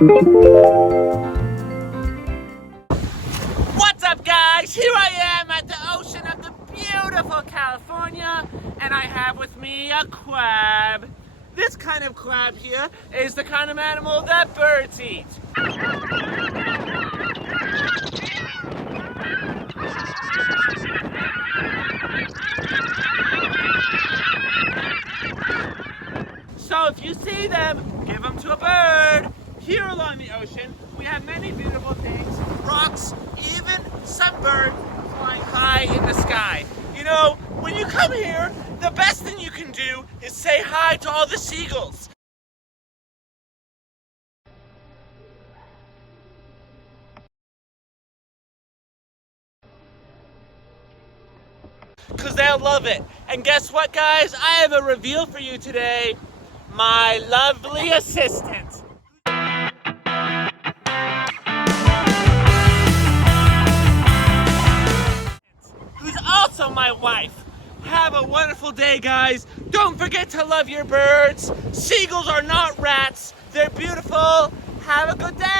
What's up, guys? Here I am at the ocean of the beautiful California, and I have with me a crab. This kind of crab here is the kind of animal that birds eat. So if you see them, give them to a bird. Here along the ocean, we have many beautiful things, rocks, even some birds flying high in the sky. You know, when you come here, the best thing you can do is say hi to all the seagulls. Because they'll love it. And guess what, guys? I have a reveal for you today. My lovely assistant. Who's also my wife. Have a wonderful day, guys. Don't forget to love your birds. Seagulls are not rats. They're beautiful. Have a good day.